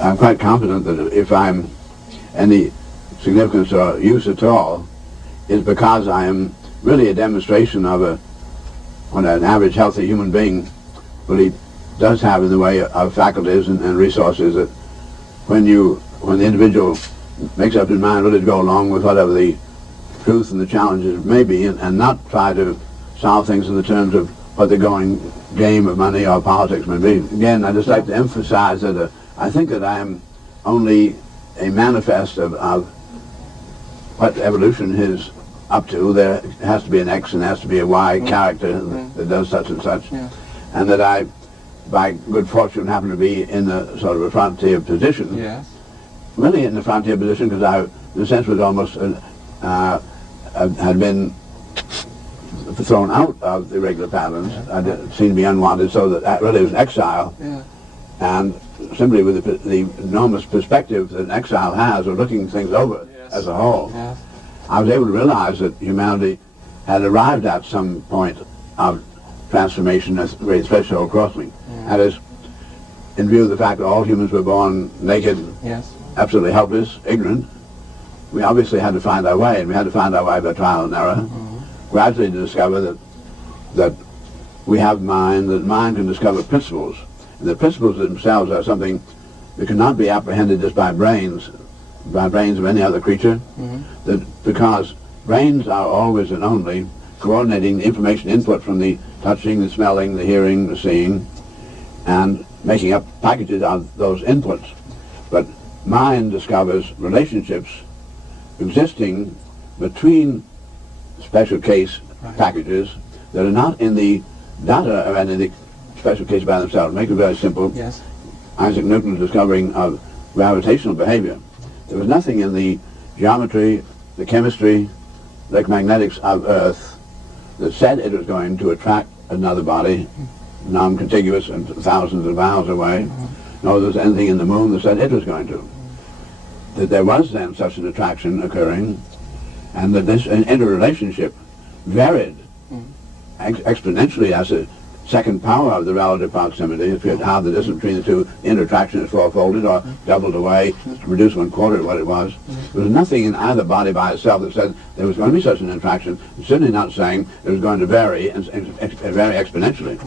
I'm quite confident that if I'm any significance or use at all, is because I am really a demonstration of what an average healthy human being really does have in the way of faculties and resources, that when the individual makes up his mind really to go along with whatever the truth and the challenges may be, and not try to solve things in the terms of what the going game of money or politics may be. Again, I just like to emphasize that I think that I am only a manifest of what evolution is up to. There has to be an X and there has to be a Y character that does such and such, and that I, by good fortune, happen to be in a sort of a frontier position. Yes. Really in the frontier position because I, in a sense, was almost had been thrown out of the regular patterns. I seemed to be unwanted, so that really was an exile. And simply with the enormous perspective that an exile has of looking things over as a whole, I was able to realize that humanity had arrived at some point of transformation as a great threshold crossing. That is, in view of the fact that all humans were born naked, absolutely helpless, ignorant, we obviously had to find our way, and we had to find our way by trial and error, gradually to discover that we have mind, that mind can discover principles, and the principles themselves are something that cannot be apprehended just by brains of any other creature, that because brains are always and only coordinating the information input from the touching, the smelling, the hearing, the seeing, and making up packages of those inputs. But mind discovers relationships existing between special case packages that are not in the data of any of the special cases by themselves. Make it very simple. Isaac Newton's discovering of gravitational behavior. There was nothing in the geometry, the chemistry, the magnetics of Earth that said it was going to attract another body, non-contiguous and thousands of miles away, nor there was anything in the moon that said it was going to. That there was then such an attraction occurring, and that this interrelationship varied exponentially as a second power of the relative proximity. If you had how the distance between the two interaction is fourfolded or doubled away to reduce 1/4 of what it was. There was nothing in either body by itself that said there was going to be such an interaction, certainly not saying it was going to vary and vary exponentially.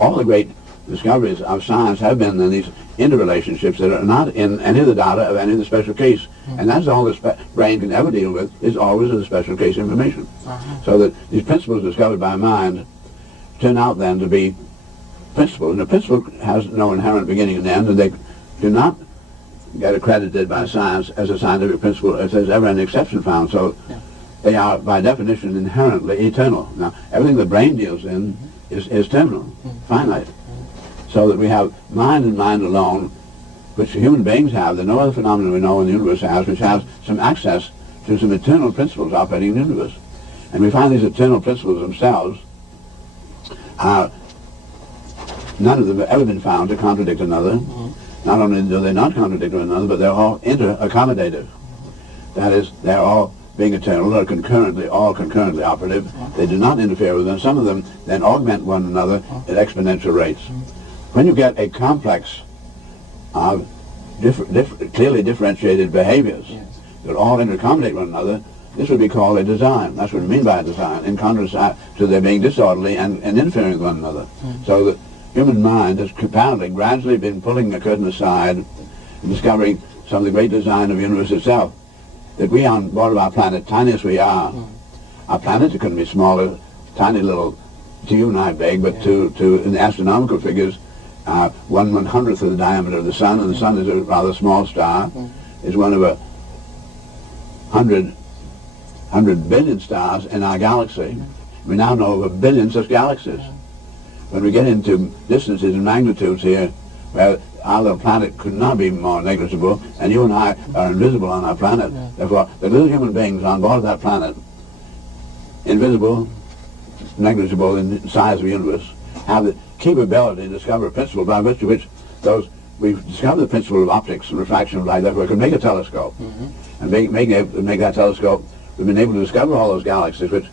All the great discoveries of science have been in these interrelationships that are not in any of the data of any of the special case. And that's all the brain can ever deal with, is always the special case information. So that these principles discovered by mind turn out then to be principles. And a principle has no inherent beginning and end, and they do not get accredited by science as a scientific principle if there's ever an exception found. So they are, by definition, inherently eternal. Now, everything the brain deals in is terminal, finite. So that we have mind and mind alone, which human beings have, that no other phenomenon we know in the universe has, which has some access to some eternal principles operating in the universe. And we find these eternal principles themselves, none of them have ever been found to contradict another. Not only do they not contradict one another, but they're all inter-accommodative. That is, they're all being eternal, they're all concurrently operative. They do not interfere with them. Some of them then augment one another at exponential rates. When you get a complex of clearly differentiated behaviors that all interaccommodate one another, this would be called a design. That's what we mean by a design, in contrast to their being disorderly and interfering with one another. So the human mind has apparently gradually been pulling the curtain aside and discovering some of the great design of the universe itself. That we on board of our planet, tiny as we are, our planet couldn't be smaller, tiny little, to you and I big, but to in astronomical figures, 1/100th of the diameter of the sun, and the sun is a rather small star, is one of 100 billion stars in our galaxy. We now know of 1 billion such galaxies. When we get into distances and magnitudes here, where our little planet could not be more negligible, and you and I are invisible on our planet, therefore the little human beings on board of that planet, invisible, negligible in the size of the universe, have the capability to discover a principle by virtue of which we've discovered the principle of optics and refraction of light. Therefore, we can make a telescope, and make that telescope. We've been able to discover all those galaxies, which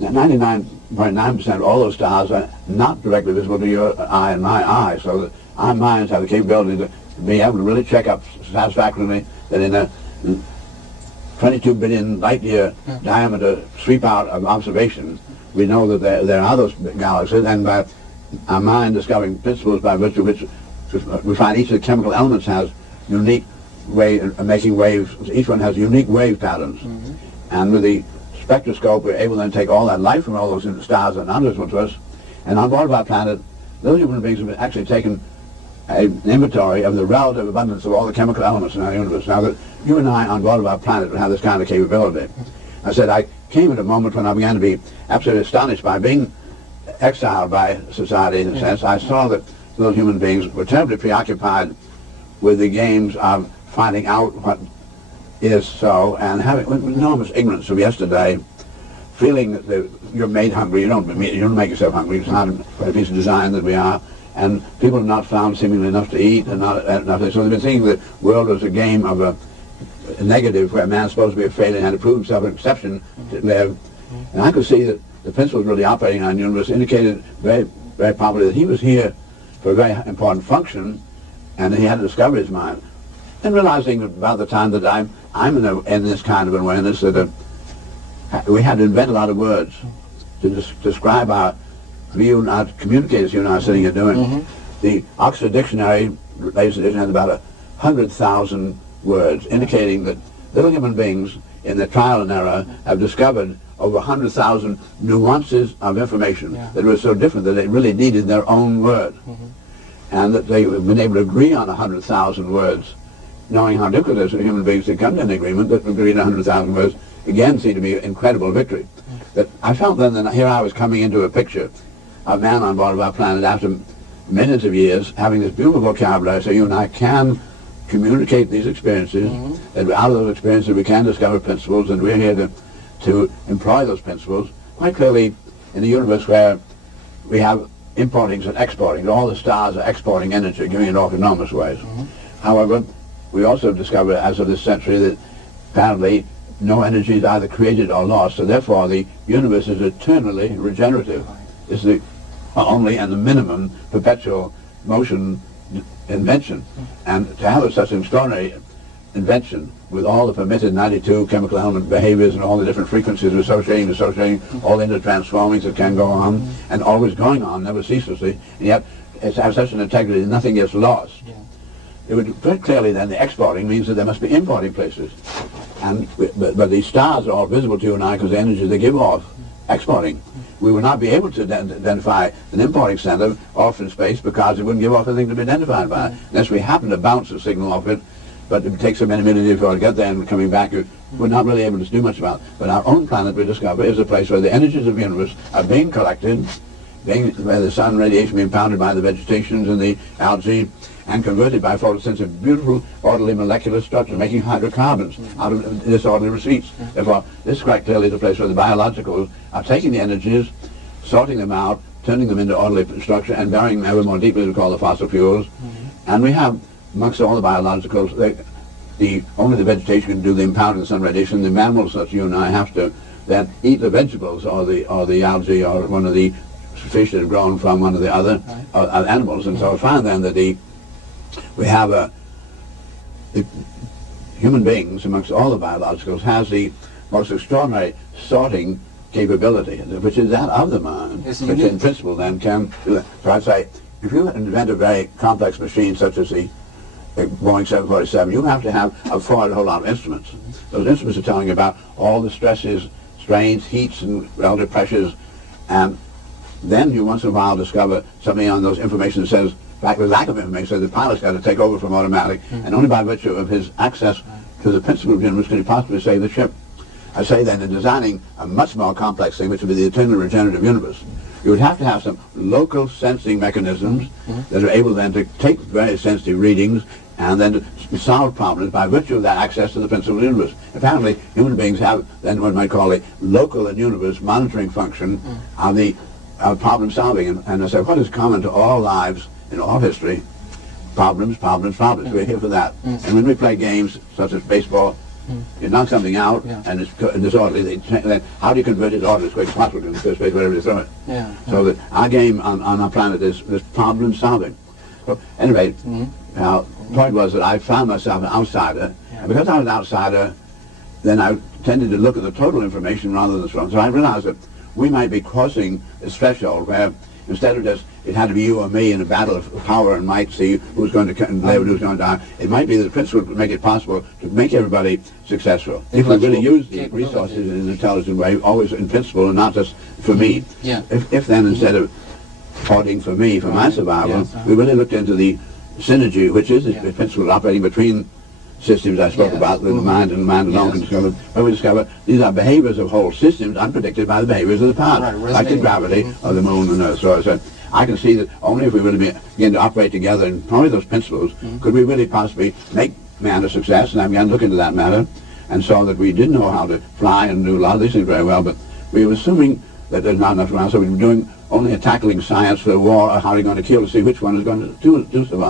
99.9% of all those stars are not directly visible to your eye and my eye. So that our minds have the capability to be able to really check up satisfactorily that in a 22 billion light-year diameter sweep-out of observation, we know that there are those galaxies, and by our mind discovering principles by virtue of which we find each of the chemical elements has unique way of making waves. Each one has unique wave patterns. And with the spectroscope, we're able to then take all that light from all those stars and invisible to us. And on board of our planet, those human beings have actually taken an inventory of the relative abundance of all the chemical elements in our universe. Now that you and I on board of our planet would have this kind of capability. I said I came at a moment when I began to be absolutely astonished by being exiled by society in a sense. I saw that those human beings were terribly preoccupied with the games of finding out what is so, and having enormous ignorance of yesterday, feeling that you're made hungry. You don't make yourself hungry. It's not a piece of design that we are. And people have not found seemingly enough to eat, and not enough. So they've been thinking the world was a game of a negative, where man's supposed to be a failure and had to prove himself an exception to live. And I could see that the principles really operating on the universe indicated very, very probably that he was here for a very important function, and he had to discover his mind. And realizing about the time that I'm in this kind of awareness that we had to invent a lot of words to describe our view, our communicators you and I are sitting here doing. The Oxford Dictionary, latest edition, has about 100,000 words, indicating that little human beings in their trial and error have discovered over 100,000 nuances of information that were so different that they really needed their own word. And that they've been able to agree on 100,000 words, knowing how difficult it is for human beings to come to an agreement that agreed on 100,000 words, again seemed to be an incredible victory. That I felt then that here I was coming into a picture of man on board of our planet after millions of years, having this beautiful vocabulary, so you and I can communicate these experiences, and out of those experiences we can discover principles, and we're here to employ those principles quite clearly in a universe where we have importings and exporting. All the stars are exporting energy, giving it off in enormous ways. However, we also discovered as of this century that apparently no energy is either created or lost, so therefore the universe is eternally regenerative. It's the only and the minimum perpetual motion invention. And to have such an extraordinary invention with all the permitted 92 chemical element behaviors and all the different frequencies associating, all the intertransformings that can go on, and always going on, never ceaselessly, and yet it has such an integrity that nothing gets lost. It would very clearly then, the exporting means that there must be importing places. And but these stars are all visible to you and I because the energy they give off, exporting. We would not be able to identify an importing center off in space because it wouldn't give off anything to be identified by, unless we happen to bounce a signal off it. But it takes so many minutes before to get there, and coming back, we're not really able to do much about it. But our own planet, we discover, is a place where the energies of the universe are being collected, where the sun radiation being pounded by the vegetations and the algae, and converted by photosynthesis, beautiful, orderly molecular structure, making hydrocarbons out of disorderly receipts. Therefore, this is quite clearly the place where the biologicals are taking the energies, sorting them out, turning them into orderly structure, and burying them ever more deeply, we call the fossil fuels. And we have, amongst all the biologicals, only the vegetation can do the impounding of the sun radiation. The mammals, such as you and I, have to then eat the vegetables or the algae or one of the fish that have grown from one of the other animals. And so I find then that we have the human beings, amongst all the biologicals, has the most extraordinary sorting capability, which is that of the mind, which in principle then can do that. So I'd say, if you invent a very complex machine such as the Boeing 747, you have to have afford a whole lot of instruments. Those instruments are telling you about all the stresses, strains, heats, and relative pressures, and then you once in a while discover something on those information that says, in fact, the lack of information, so the pilot's got to take over from automatic, and only by virtue of his access to the principle of the universe can he possibly save the ship. I say then, in designing a much more complex thing, which would be the eternal regenerative universe, you would have to have some local sensing mechanisms that are able then to take very sensitive readings and then to solve problems by virtue of that access to the principle of the universe. Apparently, human beings have then what one might call a local and universe monitoring function of the problem solving. And I say, what is common to all lives in all history? Problems, problems, problems. We're here for that. And when we play games such as baseball, you knock something out and it's disorderly. Then how do you convert it orderly as quick as possible in the first place, wherever you throw it? So that our game on our planet is problem solving. So anyway, now point was that I found myself an outsider, and because I was an outsider, then I tended to look at the total information rather than the strong. So I realized that we might be crossing this threshold where instead of just it had to be you or me in a battle of power and might, see who's going to live and who's going to die, it might be that the principle would make it possible to make everybody successful. If we really use the resources in an intelligent way, always in principle and not just for me. If then instead of fighting for me, for my survival, we really looked into the synergy, which is the principle operating between systems I spoke about, the mind and the mind alone can discover. But we discover these are behaviors of whole systems unpredicted by the behaviors of the past, like the gravity of the moon and Earth. So I said, I can see that only if we really begin to operate together and follow those principles, could we really possibly make man a success. And I began to look into that matter and saw that we did know how to fly and do a lot of these things very well, but we were assuming that there's not enough around, so we were doing only a tackling science for war, or how are you going to kill to see which one is going to do survive.